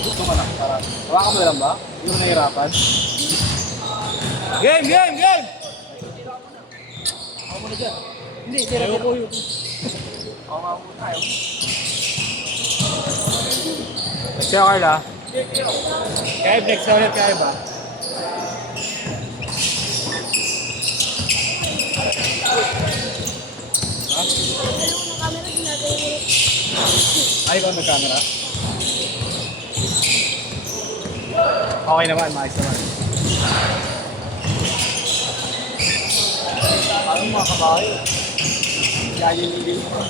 Gusto mo na. Hawakan mo na lang ba? Hindi mo nahihirapan. Game! Game! Game! Ako muna dyan. Hindi, tira ko yun. Ako nga muna. Ayaw mo. Siya, Carla. Kaya next na ulit kaya ba? Ha? Ay, ba mag-camera? Okay naman, maayos naman. Parang mga kabayo. Yayinigil mo.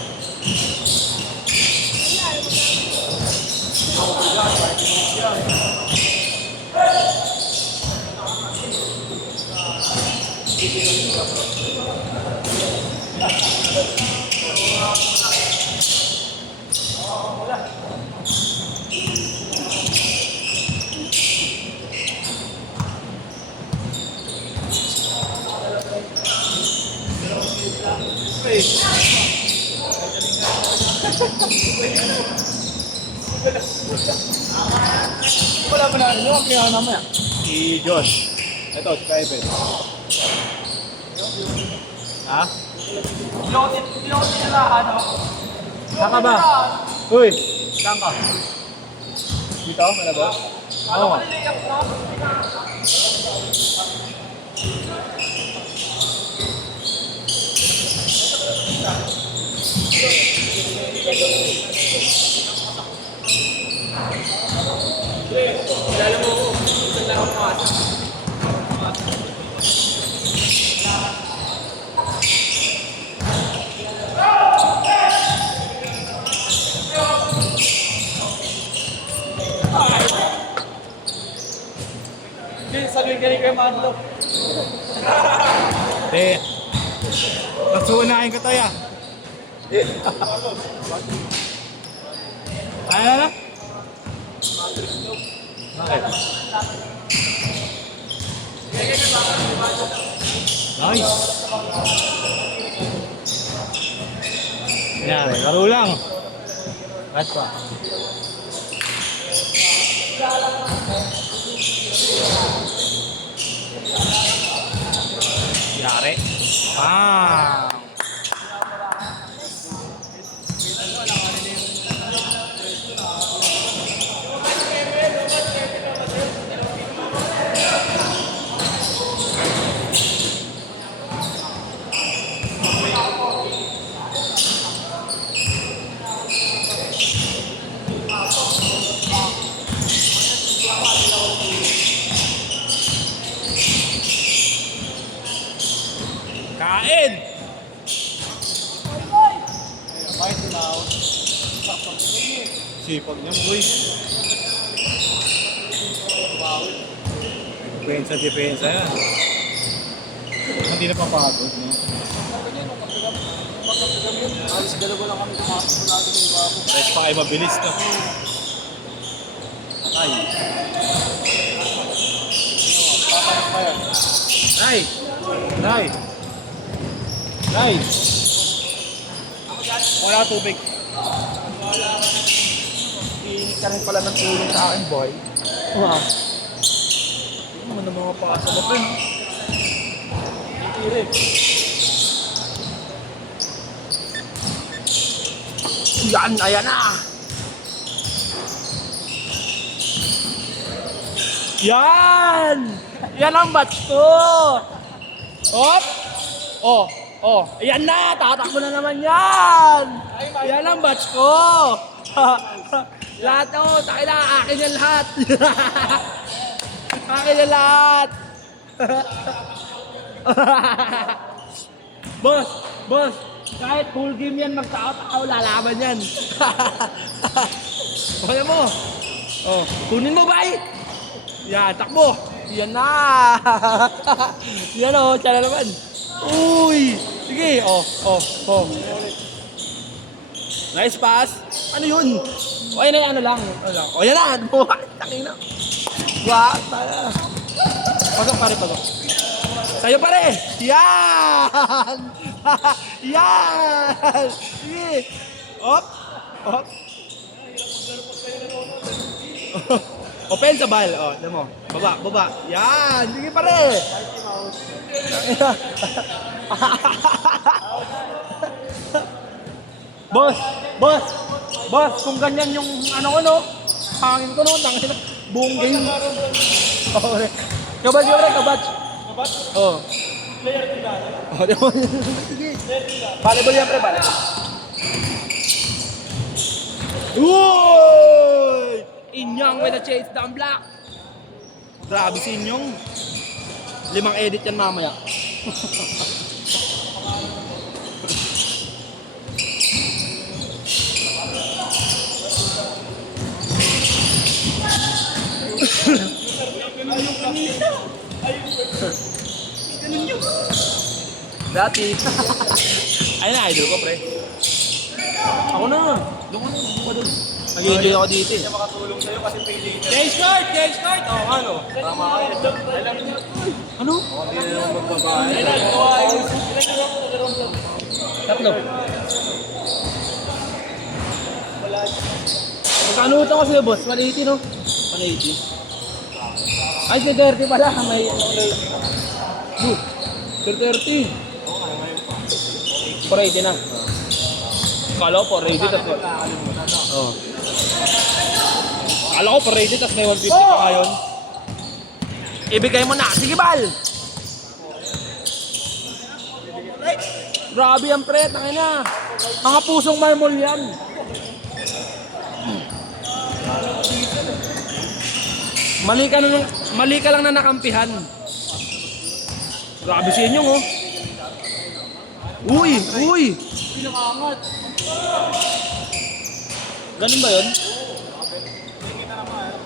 Wala pa na ano, kaya naman yan. Si Josh. Ito, si Kevin. Ha? Pilotin nila, ano? Saan ka ba? Uy, saan ka? Dito? Malabas? Oo nga. Kilala mo ko, isang lang ako makasa. Hindi, sabihin ka rin kayo madlo. Hindi. Nasuunahin ka tayo. Ano na? Bakit? Nice. Yan, laro lang. At pa. Yari. Ah. Kain! Ay, tunaw. Sipag niya, boy. Depensa yan. Hindi na papagod, no? Alis dalawa lang kami tumakot natin yung iba ako. Kahit pa kayo mabilis, no? Ay. Papanak pa yan. Ay! Ay! Ay! Wala tubig. Iinit ka rin pala ng tulong sa akin, boy. Wow. Hindi naman ng mga pasa mo pa, no? Iirit. Yan! Ayan na! Yan! Yan ang batch ko! Hop! Oh! Oh! Ayan na! Tatakbo na naman yan! Yan ang batch ko! Lahat o! Tayo na! Akin yan lahat! Akin yan lahat! Boss! Boss! Kahit full game yan, magtao-tao, lalaban yan! Kaya mo! Oh! Kunin mo ba? Yan! Takbo! Yan na! Yan o! Siya na naman! Uy! Sige! Oh! Oh! Oh! Nice pass! Ano yun? O yan na ano lang! O yan na! Taking na! Wah! Pasok pare, pasok! Sa'yo pare! Yan! Yan! Sige! Op! Op! Open sa bal. Oh, alam mo. Baba, baba. Yan. Sige pare. Boss, boss, boss, kung ganyan yung ano ko no, hangin ko no, tangin na, buong game. Oh, kabad yun rin, kabad. Kabad? Oo. Player sila. Oh, di mo. Sige. Volleyball yan pre, volleyball. Uy! Inyong with a chase down block. Grabe si Inyong. 5 edit yan mamaya. Dati. Ayun na, idol ko, pre. Ako na. Doon ka doon. Nag-enjoy ako dito eh. Makatulong sa'yo kasi pay later. Change card! Change card! Oo, ano? Tama kayo. Ano? Hindi na naman magbabahay. Tatlo. Magkano utang ko sa'yo, boss? 180, no? 180. Ay, si 30 pala. May... Look. 30. 480 na. Kala ko 480 tapos... Oo. Kala ko 480 tapos may 150 pa ngayon. Ibigay mo na. Sige, Bal! Grabe yan, pre. Tangin na. Mga pusong marmol yan. Mali ka lang na nakampihan. Grabe sa inyo, oh. Uy! Uy! Pinakaangat. Ganun ba yun?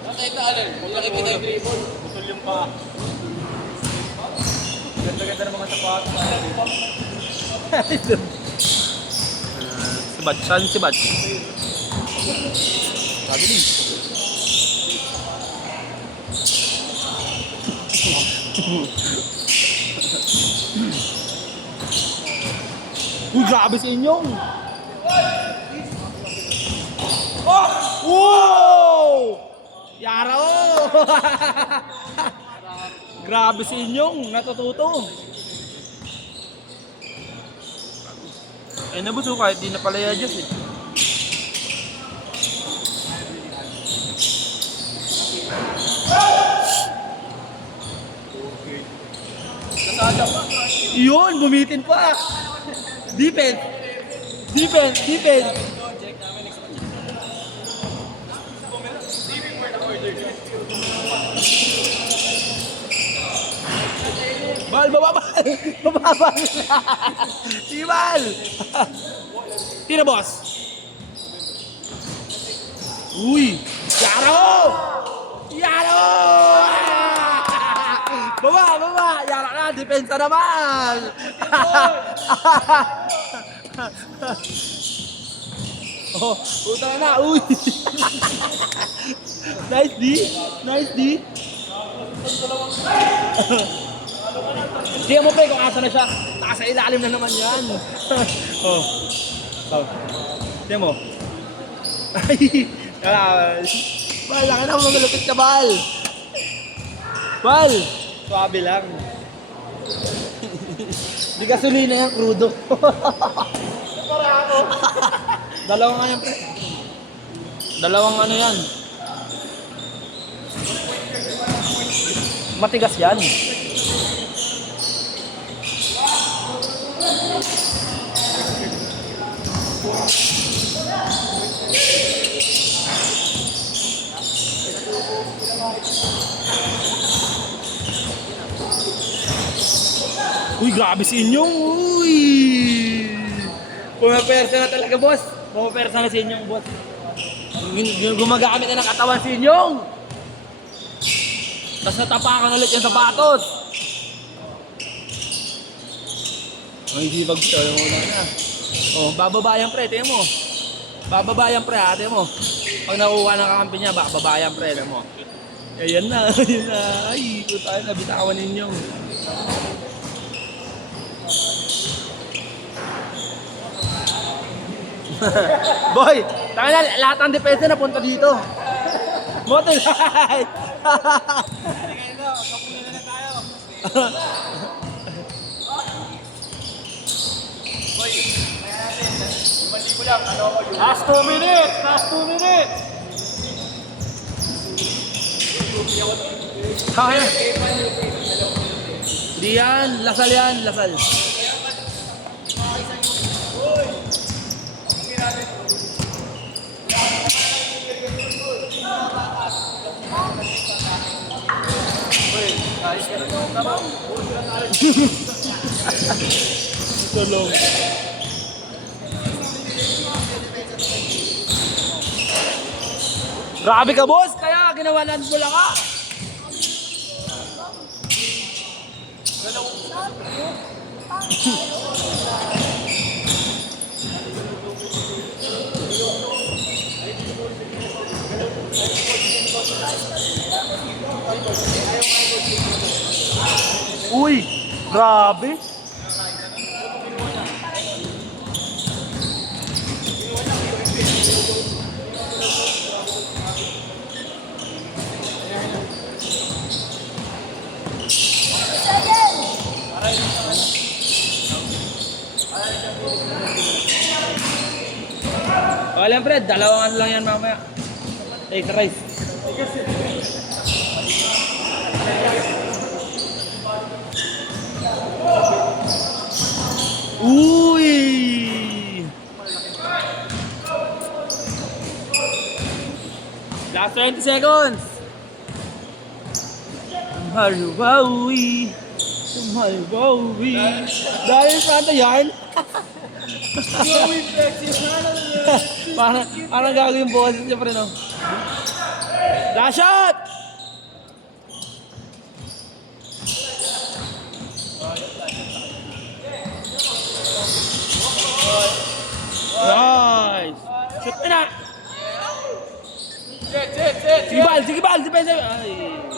Nakita alin, kung nakikita yung dribble, putol yung pa. Ganda-ganda ng mga sapatos. Si Batch. Saan si Batch? Sabi din. Uy, grabe sa inyong! Oh! Wow! Yara, oh! Grabe sa inyong, natututo. Eh, nabuso kahit di na pala i-adjust eh. Yun, bumitin pa. Defense. Defense, defense. Bal, bababa. Bababa. Si Bal. Tira, boss. Uy. Yaro! Yaro! Baba, baba. Yara na, depensa naman. Oh, puta na. Uy. Nice D. Nice D. Tingnan mo pre kung asa na siya. Nasa ilalim na naman yan. Oh. Oh. Tingnan mo. Ay. Bal, laki na mamalupit ka, Bal. Bal. Suabe lang. Di gasolina yan, crudo. Dalawang ano yan, pre. Dalawang ano yan. Matigas yan. Uy, grabe si inyong. Uy. Pumapersa na talaga, boss. Pumapersa na si inyong, boss. Gumagamit na ng katawan si inyong. Tapos natapakan ulit yung sapatos. Ay, di bagso. Alam mo na. Oh, bababa yan, pre. Tingnan mo. Bababa yan, pre. Ate mo. Pag nakuha ng kakampi niya, bababa yan, pre. Alam mo. Ayan na. Ayan na. Ay, ito tayo. Nabitawan ninyo. Boy, tanga na, lahat ng depensa na punta dito. Motel light! Last 2 minutes! Last 2 minutes! Kaya. Di yan, lasal yan, lasal. Tulong. Grabe ka, boss! Kaya ginawalan mo lang ka. Uy! Grabe! Wala yan, Fred. Dalawang ano lang yan mamaya. Egg rice. Uy! Last 20 seconds. Tumhalbawi. Tumhalbawi. Dahil sa ito yan. Parang gago yung boses niya pa rin, no? Last shot! Nice! Shoot mo na! Sit! Sige bal! Depensa! Ay!